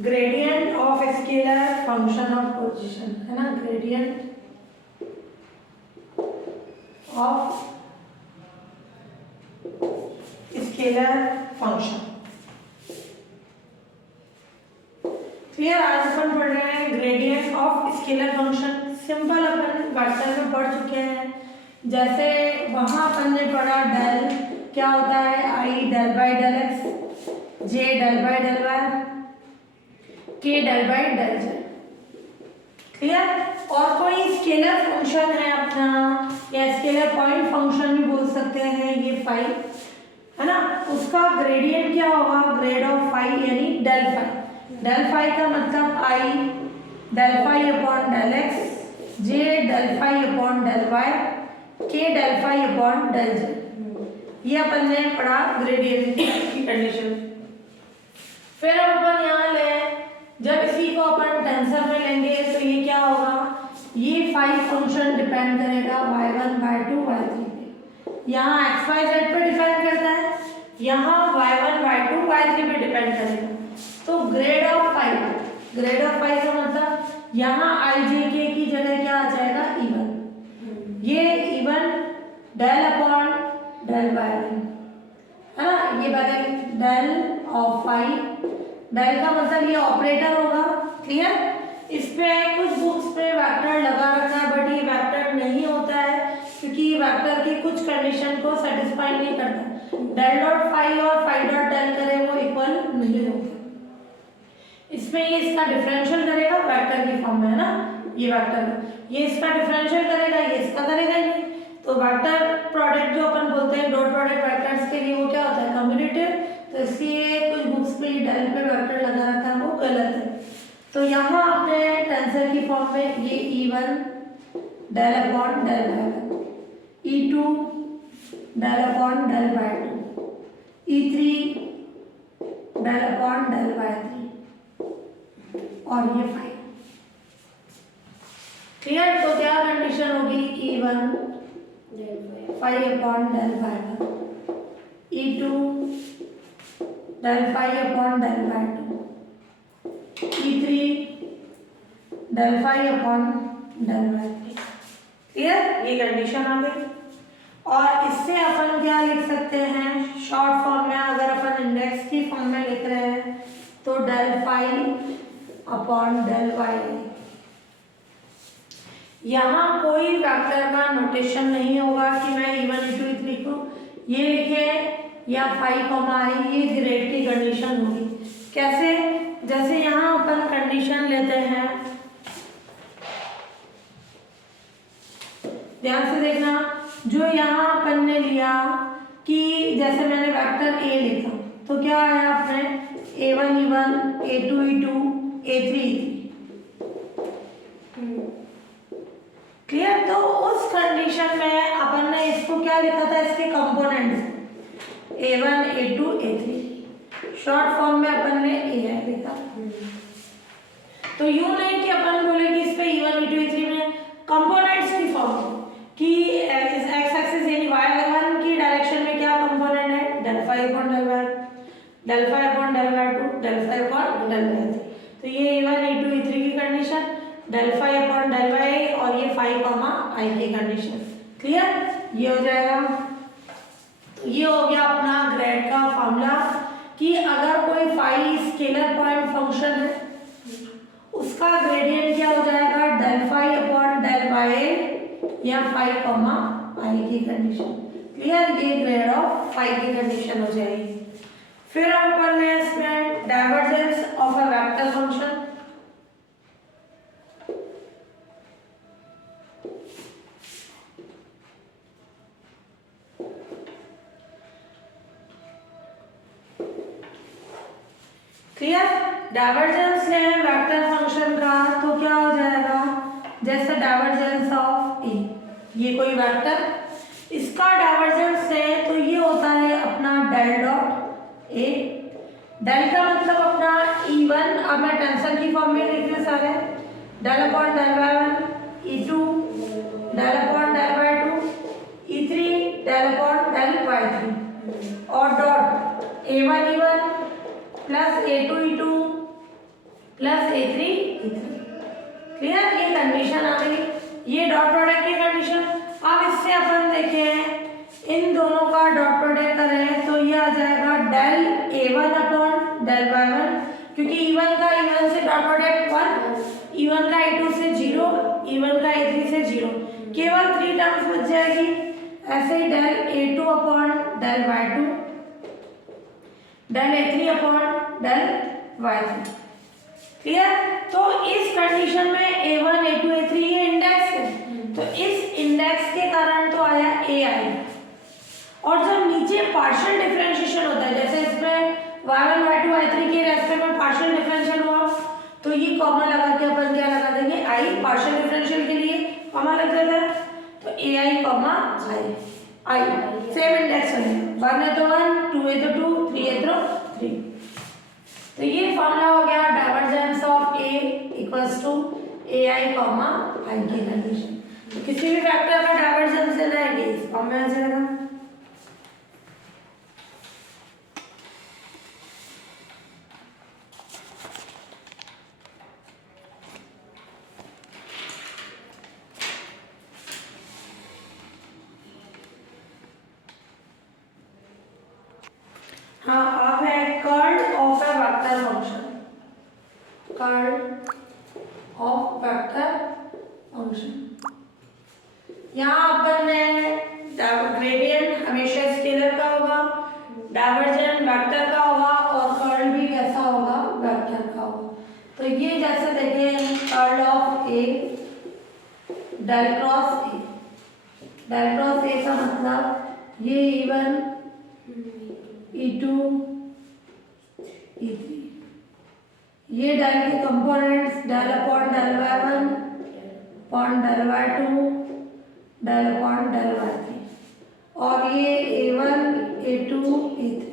Gradient of scalar function of position है ना, gradient of scalar function. Clear? आज अपन पढ़ रहे हैं gradient of scalar function. Simple upon vector में पढ़ चुके हैं। जैसे वहां अपन ने पढ़ा डेल क्या होता है, i del by del x, j del by del y, k del by del z. Clear? और कोई स्केलर फंक्शन है अपना, या स्केलर पॉइंट फंक्शन भी बोल सकते हैं, ये फाई है ना, उसका ग्रेडियंट क्या होगा, ग्रेड ऑफ फाई यानी डेल फाई। डेल फाई का मतलब i del phi upon del x, j del phi upon del y, k del phi upon del z. ये अपन ने पढ़ा ग्रेडियंट की कंडीशन। फिर अब अपन यहाँ ले, जब इसी को अपन टेंसर में लेंगे तो ये क्या होगा, ये फाई फंक्शन डिपेंड करेगा y1 y2 y3 पे। यहाँ x y z पे डिपेंड करता है, यहाँ y1 y2 y3 पे डिपेंड करेगा। तो grade of phi, grade of phi का मतलब यहाँ i j k की जगह क्या आ जाएगा, इवन। ये even del upon del y1 है ना, ये बदल डेल ऑफ फाई। डेल का मतलब ये ऑपरेटर होगा। क्लियर? इस पे कुछ बुक्स पे वेक्टर लगा रखा है, बट ये वेक्टर नहीं होता है क्योंकि ये वेक्टर की कुछ कंडीशन को सेटिस्फाई नहीं करता। डेल डॉट फाई और फाई डॉट डेल करे वो इक्वल नहीं होगा। इसमें ये इसका डिफरेंशियल करेगा वेक्टर की फॉर्म में है ना, ये वेक्टर ये इसका डिफरेंशियल करेगा, ये इसका करेगा ही नहीं। तो वेक्टर प्रोडक्ट जो अपन बोलते हैं डॉट प्रोडक्ट वेक्टर्स के लिए, वो क्या होता है, कम्यूटेटिव। तो इसलिए कुछ बुक्स में डेल पे वेक्टर लगा रखा है, वो गलत है। तो यहाँ अपने टेंसर की फॉर्म में ये E1 del upon del y1, E2 del upon del y2, E3 del upon del y3 और ये 5। क्लियर? तो क्या कंडीशन होगी, E1 phi upon del y1, E2 del phi upon del y2, E3 del phi upon del y3। Clear? ये condition आ गई। और इससे अपन क्या लिख सकते हैं शॉर्ट फॉर्म में, अगर अपन इंडेक्स की फॉर्म में लिख रहे हैं तो del phi upon del y। यहाँ कोई वेक्टर का नोटेशन नहीं होगा कि मैं E1 E2 E3 लिखूं, ये लिखे या फाई कॉमा आई, ये ग्रेड की कंडीशन होगी। कैसे? जैसे यहाँ अपन कंडीशन लेते हैं, ध्यान से देखना, जो यहाँ अपन ने लिया कि जैसे मैंने वेक्टर ए लिखा तो क्या आया अपने A1 E1 A2 E2 A3 E3। Clear? तो उस कंडीशन में अपन ने इसको क्या लिखा था, इसके components A1 A2 A3, short form में अपन ने AI लिखा। तो यूं नहीं कि अपन बोले कि इस पे E1 E2 E3 में कंपोनेंट्स की फॉर्म कि इस एक्स एक्सिस यानी y1 की डायरेक्शन में क्या कंपोनेंट है, del phi upon del y, del phi upon del y2, del phi upon del y3। तो ये E1 E2 E3 की condition, del phi upon del y और ये फाई कॉमा आई की कंडीशन। क्लियर? ये हो जाएगा। तो ये हो गया अपना ग्रेड का फॉर्मूला कि अगर कोई फाई स्केलर पॉइंट फंक्शन है उसका ग्रेडियंट क्या हो जाएगा, del phi upon del y या फाई कॉमा आई की कंडीशन। क्लियर? ये ग्रेड ऑफ फाई की कंडीशन हो जाएगी। फिर हम पढ़ लें इसमें divergence of a vector function. Clear? Divergence है वेक्टर फंक्शन का तो क्या हो जाएगा, जैसे डाइवर्जेंस ऑफ ए, ये कोई वेक्टर, इसका डाइवर्जेंस है तो ये होता है अपना डेल डॉट ए। डेल का मतलब अपना E1, अब मैं टेंसर की फॉर्म में लिख रहे सारे, del upon del y1, E2 del upon del y2, E3 del upon del y3 और dot A1 E1 plus A2 E2 plus A3 E3। Clear, ये कंडीशन आ गई, ये डॉट प्रोडक्ट की कंडीशन। अब इससे अपन देखें इन दोनों का डॉट प्रोडक्ट करें तो ये आ जाएगा del A1 upon del Y1, क्योंकि E1 का E1 से डॉट प्रोडक्ट 1, E1 का E2 से 0, E1 का E3 से 0, केवल 3 टर्म्स बच जाएगी। ऐसे ही del A2 upon del Y2, del A3 upon del Y3। Clear, तो इस कंडीशन में A1 A2 A3 ये इंडेक्स है, तो इस इंडेक्स के कारण तो आया AI। और जब नीचे पार्शियल डिफरेंशिएशन होता है, जैसे इसमें y1 y2 y3 के रेस्पेक्ट में पार्शियल डिफरेंशियल हुआ, तो ये कॉमा लगा के अपन क्या लगा देंगे, I पार्शियल डिफरेंशियल के लिए कॉमा लग जाता है, तो AI comma I same index बनेगा, 1 है तो 1, 2 है तो 2, 3 है तो 3। तो ये फॉर्मूला हो गया divergence of A equals to AI comma I की कंडीशन। तो किसी भी वेक्टर का डाइवर्जेंस लेना है कि इस फॉर्म में आ जाएगा। हाँ, अब है curl of A vector function, curl of vector function. यहाँ अपन ने ग्रेडियंट हमेशा स्केलर का होगा, डाइवर्जेंट वेक्टर का होगा, और कर्ल भी कैसा होगा, वेक्टर का होगा। तो ये जैसे देखें curl of A del cross A, del cross A का मतलब ये E1 E2 E3, ये डेल के components del upon del Y1 upon del Y2 del upon del Y3, और ये A1 A2 A3।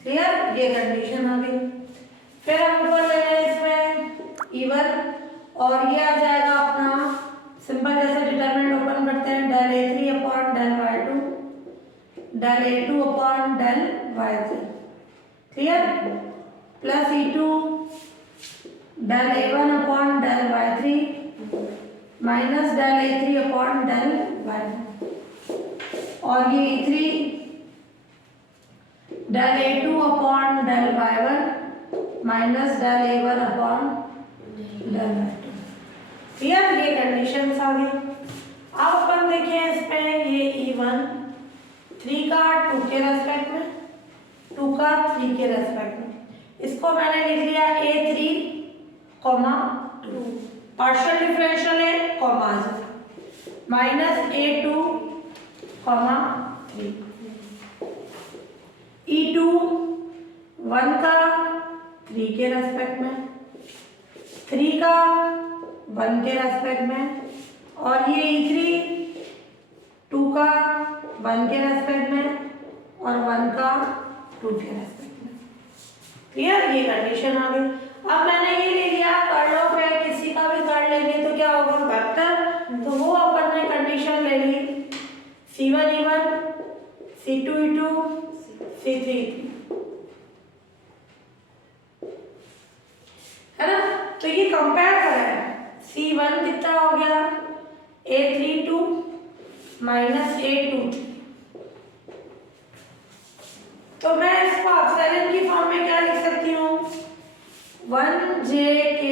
क्लियर, ये कंडीशन आ गई। फिर हम ऊपर ले लें इसमें E1, और ये आ जाएगा अपना सिंपल, जैसे डिटरमिनेंट ओपन करते हैं, del A3 upon del Y2 del A2 upon del Y3। Clear, plus E2 del A1 upon del Y3 minus del A3 upon del Y1, और ये E3 del A2 upon del Y1 minus del A1 upon del Y2। Clear, ये conditions आ गई। अब अपन देखिए इसमें ये E1 3 का 2 के रेस्पेक्ट में, 2 का 3 के रेस्पेक्ट में, इसको मैंने लिख लिया A3 कॉमा 2, पार्शियल डिफरेंशियल है comma minus A2 comma 3, E2 1 का 3 के रेस्पेक्ट में, 3 का 1 के रेस्पेक्ट में, और ये E3 2 का 1 के रेस्पेक्ट में और 1 का 2 के रेस्पेक्ट में। क्लियर, ये कंडीशन आ गई। अब मैंने ये ले लिया कर्ल ऑफ है, किसी का भी कर्ल लेंगे तो क्या होगा, वेक्टर, तो वो अपन ने कंडीशन ले ली C1 E1 C2 E2 C3 E3, है ना। तो ये कंपेयर करें, C1 कितना हो गया, A3 2 माइनस A2 3, तो मैं इसको एप्सिलॉन की फॉर्म में क्या लिख सकती हूँ, 1JK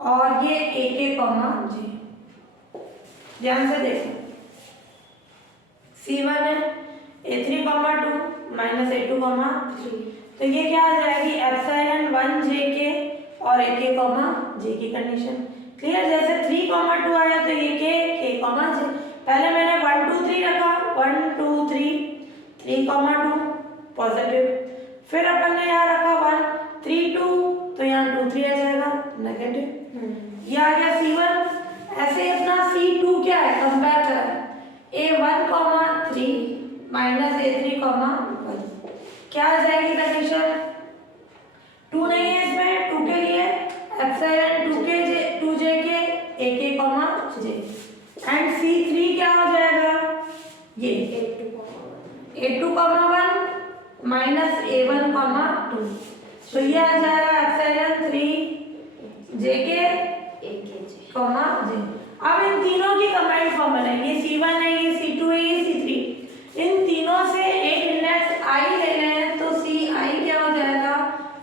और ये AK कॉमा J। ध्यान से देखो, C1 है A3 comma 2 minus A2 comma 3, तो ये क्या आ जाएगी, एप्सिलॉन 1JK और AK कॉमा J की कंडीशन। क्लियर, जैसे 3 कॉमा 2 आया तो ये K कॉमा J, पहले मैंने 1 2 3 रखा, 1 2 3 3 कॉमा 2 पॉजिटिव, फिर अपन ने यहाँ रखा 1 3 2, तो यहाँ 2 3 आ जाएगा नेगेटिव, ये आ गया C1। ऐसे ही अपना C2 क्या है, कंपेयर करें, A1 comma 3 minus A3 comma 1, क्या आ जाएगी कंडीशन, 2 नहीं है इसमें, 2 के लिए epsilon 2JK AK comma J, and C3 क्या हो जाएगा, ये A2 comma 1 minus A1 comma 2, तो ये आ जाएगा एप्सिलॉन 3 जे के कॉमा जे। अब इन तीनों की कंबाइंड फॉर्मूला है, ये C1 है, ये C2 है, ये C3। इन तीनों से एक इंडेक्स I ले लें तो CI क्या हो जाएगा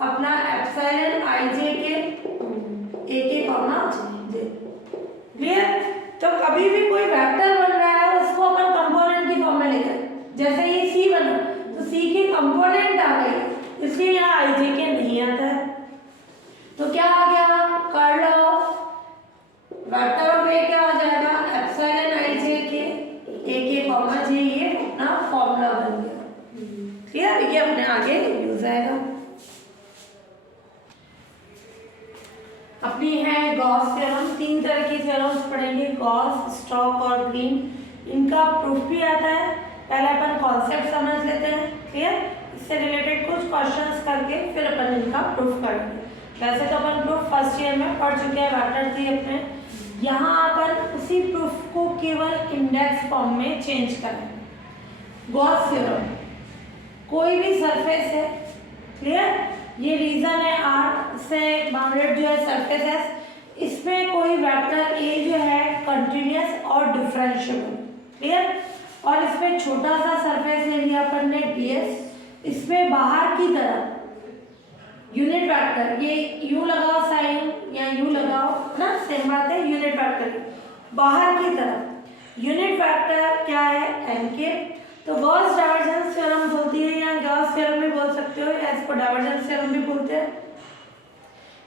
अपना एप्सिलॉन IJ के कॉमा जे। क्लियर? तो कभी भी कोई वेक्टर बन रहा है उसको अपन कंपोनेंट की फॉर्म में लेकर, जैसे ये C बना तो C की कंपोनेंट आ गई, इसलिए यहाँ IJ के नहीं आता है। तो क्या आ गया curl of vector of A क्या हो जाएगा एप्सिलॉन IJ के कॉमा जे, ये अपना फॉर्मूला बन गया। क्लियर? ये अपने आगे यूज आएगा। अपनी है गॉस थ्योरम। 3 तरह की थ्योरम्स पढ़ेंगे, गॉस, स्टोक्स और ग्रीन। इनका प्रूफ भी आता है, पहले अपन कॉन्सेप्ट समझ लेते हैं। क्लियर? इससे रिलेटेड कुछ क्वेश्चंस करके फिर अपन इनका प्रूफ करेंगे। वैसे तो अपन प्रूफ फर्स्ट ईयर में पढ़ चुके हैं वेक्टर थी अपने, यहाँ अपन उसी प्रूफ को केवल इंडेक्स फॉर्म में चेंज करेंगे। गॉस थ्योरम, कोई भी सरफेस है, क्लियर, ये रीजन है R से बाउंडेड जो है सरफेस है, इसमें कोई वेक्टर A जो है कंटिन्यूअस और डिफरेंशिएबल, क्लियर, और इसमें छोटा सा सरफेस ले लिया अपन ने ds, इसमें बाहर की तरफ यूनिट वेक्टर, ये U लगाओ साइन या U लगाओ ना, सेम बात है, यूनिट वेक्टर बाहर की तरफ यूनिट वेक्टर क्या है n के। तो गॉस डाइवर्जेंस थ्योरम बोलती है, या गॉस थ्योरम भी बोल सकते हो, या इसको डाइवर्जेंस थ्योरम भी बोलते हैं,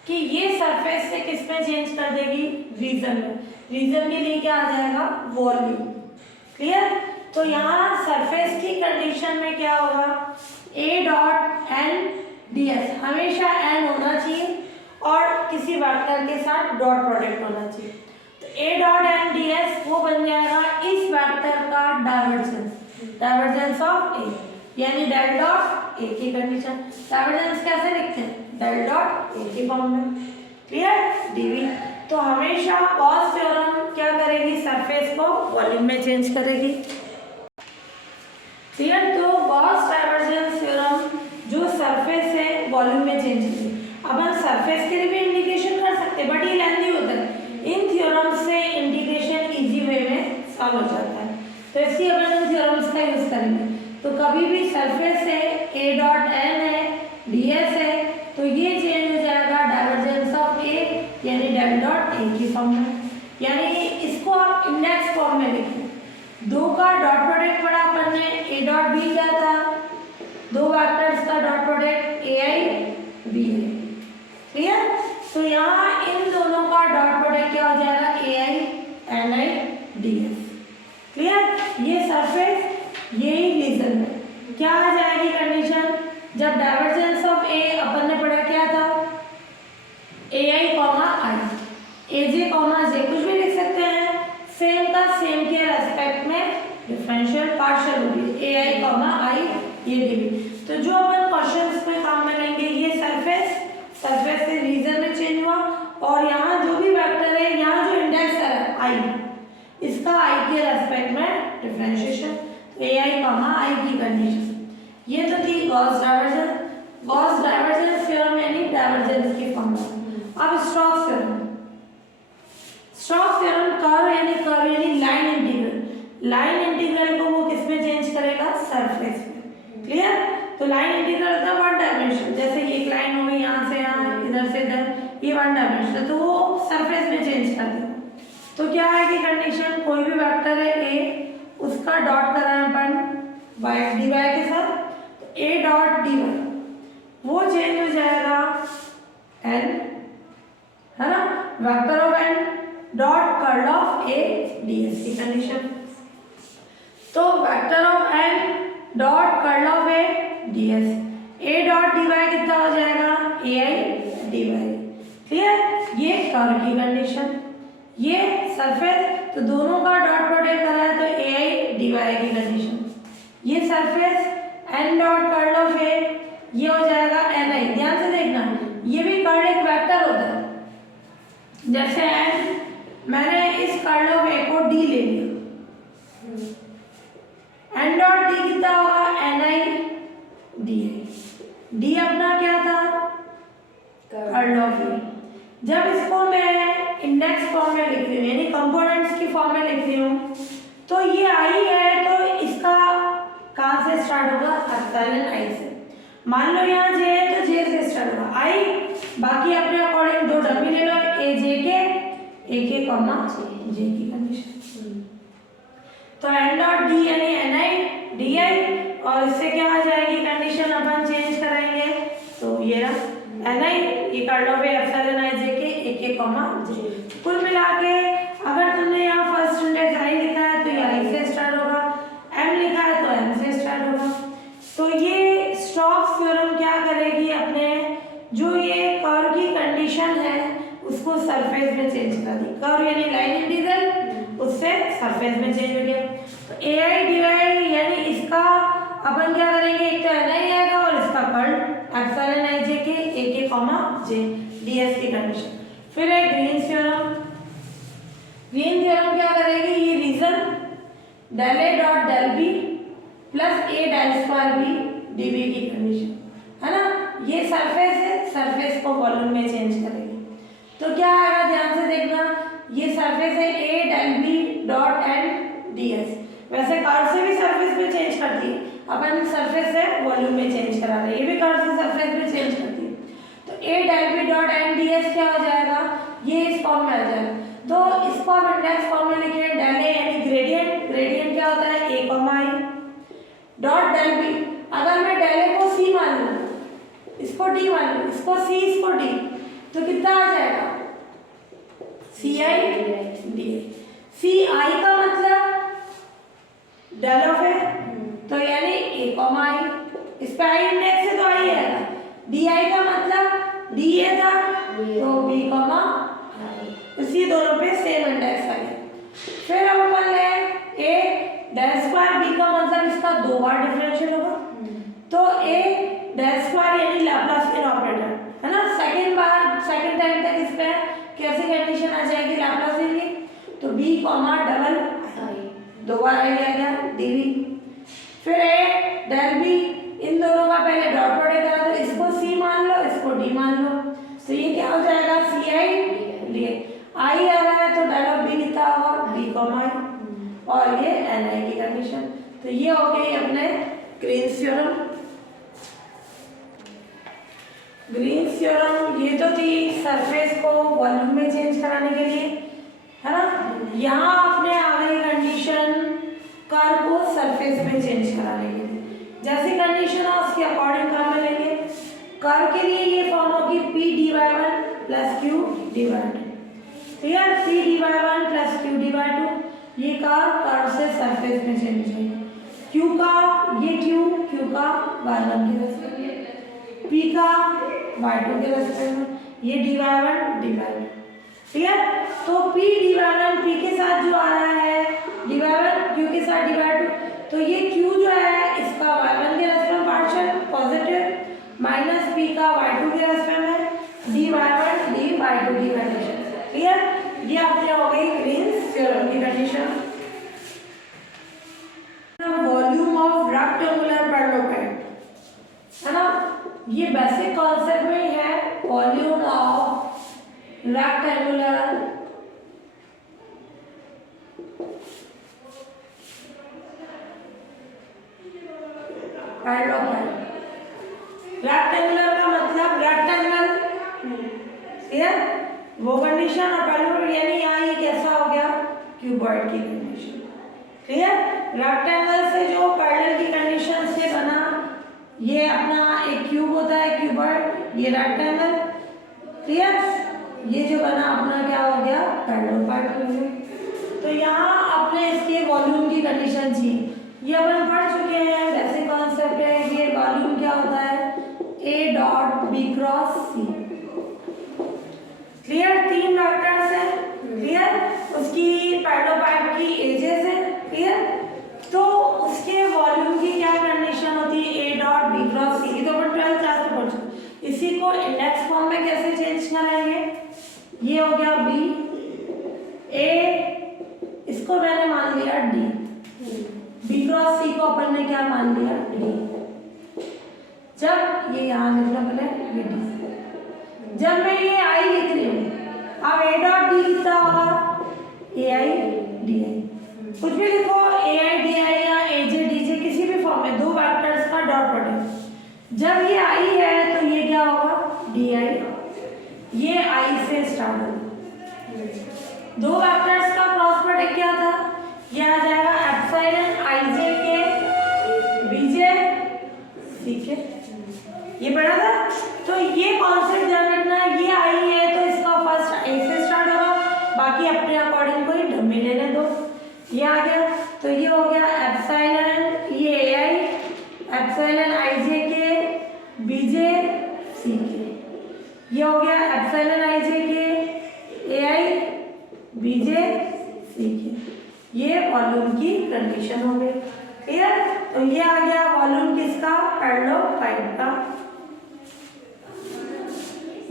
कि ये सरफेस से किस में चेंज कर देगी रीजन में। रीजन के लिए क्या आ जाएगा वॉल्यूम। क्लियर? तो यहाँ सरफेस की कंडीशन में क्या होगा A डॉट n ds, हमेशा n होना चाहिए और किसी वेक्टर के साथ डॉट प्रोडक्ट होना चाहिए। तो A डॉट n ds वो बन जाएगा इस वेक्टर का डाइवर्जेंस, डाइवर्जेंस ऑफ A, यानी डेल डॉट A की कंडीशन। डाइवर्जेंस कैसे लिखते हैं डेल डॉट A के फॉर्म में। क्लियर? dv। तो हमेशा गॉस थ्योरम क्या करेगी सरफेस को वॉल्यूम में चेंज करेगी। क्लियर? तो गॉस डाइवर्जेंस थ्योरम जो सरफेस है वॉल्यूम में चेंज करेगी। अपन सरफेस के लिए भी इंडिकेशन कर सकते हैं, बट ये लेंथी होता है, इन थ्योरम से इंडिकेशन इजी वे में सॉल्व हो जाता है, तो इसलिए अपन इन थ्योरम्स का यूज करेंगे। तो कभी भी सरफेस है A डॉट n है ds है, तो ये चेंज हो जाएगा डाइवर्जेंस ऑफ A, यानी डेल डॉट A की फॉर्म में, यानी इसको आप इंडेक्स फॉर्म में लिखें। दो का डॉट प्रोडक्ट पढ़ा अपन ने, A डॉट B क्या था, दो वेक्टर्स का डॉट प्रोडक्ट AI B है। क्लियर? तो यहाँ इन दोनों का डॉट प्रोडक्ट क्या हो जाएगा AI NI ds। क्लियर? ये सरफेस यही रीजन में क्या आ जाएगी कंडीशन, जब डाइवर्जेंस ऑफ A अपन ने पढ़ा क्या था AI comma I, AJ comma J कुछ भी लिख सकते हैं, सेम का सेम के रेस्पेक्ट में डिफरेंशियल पार्शियल होगी AI कॉमा I ये dv। तो जो अपन क्वेश्चंस में काम में लेंगे, ये सरफेस से रीजन में चेंज हुआ, और यहाँ जो भी वेक्टर है, यहाँ जो इंडेक्स है I, इसका I के रेस्पेक्ट में डिफरेंशिएशन, AI कॉमा I की कंडीशन। ये तो थी Gauss divergence. Gauss divergence theorem यानी डाइवर्जेंस की फॉर्मूला। अब Stokes theorem. Stokes theorem curve यानी लाइन इंटीग्रल, लाइन इंटीग्रल को वो किस में चेंज करेगा सरफेस में। क्लियर? तो लाइन इंटीग्रल होता है वन डायमेंशन, जैसे ये एक लाइन हो गई यहाँ से यहाँ, इधर से इधर, ये वन डायमेंशन, तो वो सरफेस में चेंज कर देगा। तो क्या आएगी कंडीशन, कोई भी वेक्टर है A, उसका डॉट कराएं अपन dy के साथ, तो A डॉट dy वो चेंज हो जाएगा n, है ना, vector of n dot curl of A ds की कंडीशन। तो vector of n dot curl of A ds, A dot dy कितना हो जाएगा AI dy। क्लियर? ये कर्व की कंडीशन, ये सरफेस, तो दोनों का डॉट प्रोडक्ट करा है तो AI dy की कंडीशन। ये surface n dot curl of A, ये हो जाएगा NI। ध्यान से देखना, ये भी कर्ल एक वेक्टर होता है, जैसे n, मैंने इस कर्ल ऑफ A को D ले लिया, n डॉट D कितना होगा NI di। D अपना क्या था कर्ल ऑफ ए। जब इसको मैं इंडेक्स फॉर्म में लिख रही हूँ यानी कंपोनेंट्स की फॉर्म में लिख रही हूँ तो ये आई है तो इसका कहाँ से स्टार्ट होगा, एप्सिलॉन आई से। मान लो यहाँ जे है तो जे से स्टार्ट होगा, आई बाकी अपने अकॉर्डिंग दो डमी ले लो, ए के कॉमा जे की कंडीशन। तो एन डॉट डी यानी एन आई डी आई और इससे क्या आ जाएगी कंडीशन अपन चेंज कराएंगे तो ये रहा एन आई ये curl of epsilon I J K comma जे। कुल मिला के अगर तुमने यहाँ फर्स्ट इंडेक्स आई लिखा है तो ये आई से स्टार्ट होगा, एम लिखा है तो एम से स्टार्ट होगा। तो ये स्टोक्स थ्योरम क्या करेगी, अपने जो ये कर्व की कंडीशन है उसको सरफेस में चेंज कर दी। कर्व यानी लाइन इंटीग्रल उससे सरफेस में चेंज हो गया। तो ए आई डी आई यानी इसका अपन क्या करेंगे, एक तो एन आई आएगा और इसका curl epsilon I J K comma J D S की कंडीशन। फिर है ग्रीन्स थ्योरम। ग्रीन थ्योरम क्या करेगी, ये region del A dot del B plus A del square B D B की कंडीशन है ना। ये सरफेस है, सरफेस को वॉल्यूम में चेंज करेगी। तो क्या आएगा ध्यान से देखना, ये सरफेस है a del b dot n d s. वैसे कर्व से भी सरफेस में चेंज करती है, अपन सरफेस से वॉल्यूम में चेंज करा रहे हैं, ये भी कर्व से सरफेस में चेंज करती है। तो a del b dot n d s क्या हो जाएगा, ये इस फॉर्म में आ जाएगा। तो इसको हम इंडेक्स फॉर्म में लिखे डेल ए यानी ग्रेडियंट, ग्रेडियंट क्या होता है a comma i dot del b. अगर मैं डेल ए को सी मान लूँ, इसको डी मान लूँ, इसको सी इसको डी, तो कितना आ जाएगा सी आई डी। सी आई का मतलब डेल ऑफ ए तो यानी ए कॉमा आई, इस पे आई इंडेक्स है तो आई आएगा। डी आई का मतलब डी ए था तो बी कॉमा इसी दोनों पे सेम इंडेक्स आ गया। फिर अब अपन ले ए डेल स्क्वायर बी का मतलब इसका दो बार डिफरेंशियल होगा तो ए डेल स्क्वायर यानी लैप्लासियन ऑपरेटर है ना। सेकंड टाइम तक इस पे कैसी कंडीशन आ जाएगी लैप्लासियन की, तो बी कॉमा डबल आई दो बार आई आएगा डीवी। फिर ए डेल बी इन दोनों का पहले डॉट प्रोडक्ट करा तो इसको सी मान लो इसको डी मान लो, तो ये क्या हो जाएगा सी आई डी आई आ रहा है तो डेल ऑफ बी कितना होगा बी कॉमा आई और ये एन आई की कंडीशन। तो ये हो गई अपने ग्रीन्स थ्योरम। ग्रीन्स थ्योरम ये तो थी सरफेस को वॉल्यूम में चेंज कराने के लिए है ना। यहाँ आपने आ गई कंडीशन कर्व को सरफेस में चेंज कराने के लिए, जैसी कंडीशन है उसके अकॉर्डिंग कर्व लेंगे। कर्व के लिए ये फॉर्म होगी P D by one plus Q D by two, ठीक है। P D by one plus Q D by two, ये कर्व से सरफेस में चेंज हो जाएगा। क्यू का ये क्यू का वाई वन के रेस्पेक्ट में, पी का वाई टू के रेस्पेक्ट में, ये D by one D by two, ठीक है। तो P D by one P के साथ जो आ रहा है डी बाई वन क्यू के साथ डी बाई टू, तो ये क्यू जो है इसका वाई वन के रेस्पेक्ट में पार्शियल पॉजिटिव माइनस पी का वाई टू के रेस्पेक्ट में D by one D by two की कंडीशन, क्लियर। ये आपने हो गई ग्रीन्स थ्योरम की condition. Volume of rectangular parallelogram है ना, ये बेसिक कॉन्सेप्ट में है volume of rectangular parallelogram. Rectangular का मतलब रेक्टेंगल, क्लियर वो कंडीशन, और पैरालेलोग्राम यानी यहाँ ये कैसा हो गया क्यूबॉइड की कंडीशन, क्लियर। रेक्टेंगल से जो पैरेलल की कंडीशन से बना ये अपना एक क्यूब होता है क्यूबॉइड, ये रेक्टेंगल, क्लियर। ये जो बना अपना क्या हो गया पैरेलल पार्ट हो गया। तो यहाँ अपने इसके वॉल्यूम की कंडीशन थी, ये अपन पढ़ चुके हैं, वैसे कॉन्सेप्ट है। ये वॉल्यूम क्या होता है A dot B cross C, clear. तीन वेक्टर्स हैं, क्लियर। उसकी पैरेलल पार्ट की एजेस है, क्लियर। तो उसके वॉल्यूम की क्या कंडीशन होती है A dot B cross C, तो अपन 12th क्लास में पढ़ चुके। इसी को इंडेक्स फॉर्म में कैसे चेंज कराएंगे, ये हो गया बी ए, इसको मैंने मान लिया डी, बी क्रॉस सी को अपन ने क्या मान लिया डी। जब ये यहाँ लिखना पहले ये डी, जब अगर ये आई है तो ये क्या होगा, डी आई, ये आई से स्टार्ट होगा। दो वेक्टर्स का क्रॉस प्रोडक्ट क्या था, ये आ जाएगा एप्सिलॉन आई जे के बीजे सी के, ये पढ़ा था। तो ये कॉन्सेप्ट ध्यान रखना, ये आई है तो इसका फर्स्ट ए से स्टार्ट होगा, बाकी अपने अकॉर्डिंग कोई डमी लेने दो। ये आ गया, तो ये हो गया एप्सिलॉन, ये ए आई एप्सिलॉन आई जे के बीजे सी के, ये हो गया एप्सिलॉन आई जे के ए आई बीजे सी के। ये वॉल्यूम की कंडीशन हो गई, क्लियर। तो ये आ गया वॉल्यूम किसका, पैरेललोपाइड का।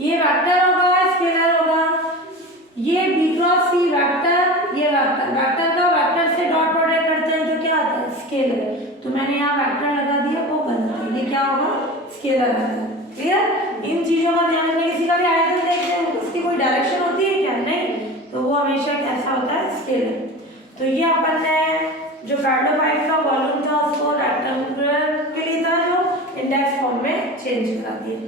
ये वेक्टर होगा, स्केलर होगा, ये बी क्रॉस सी वेक्टर, ये वेक्टर का वेक्टर से डॉट प्रोडक्ट करते हैं तो क्या आता है, स्केलर। तो मैंने यहाँ वेक्टर लगा दिया, वो गलत है, ये क्या होगा, स्केलर आता है, क्लियर। इन चीजों का ध्यान रखना, किसी का भी आयतन देखते हैं उसकी कोई डायरेक्शन होती है क्या, नहीं, तो वो हमेशा कैसा होता है, स्केलर। तो ये अपन ने जो पैरेललोपाइड का वॉल्यूम था उसको रेक्टेंगुलर के लिए था, जो इंडेक्स फॉर्म में चेंज करा दिया।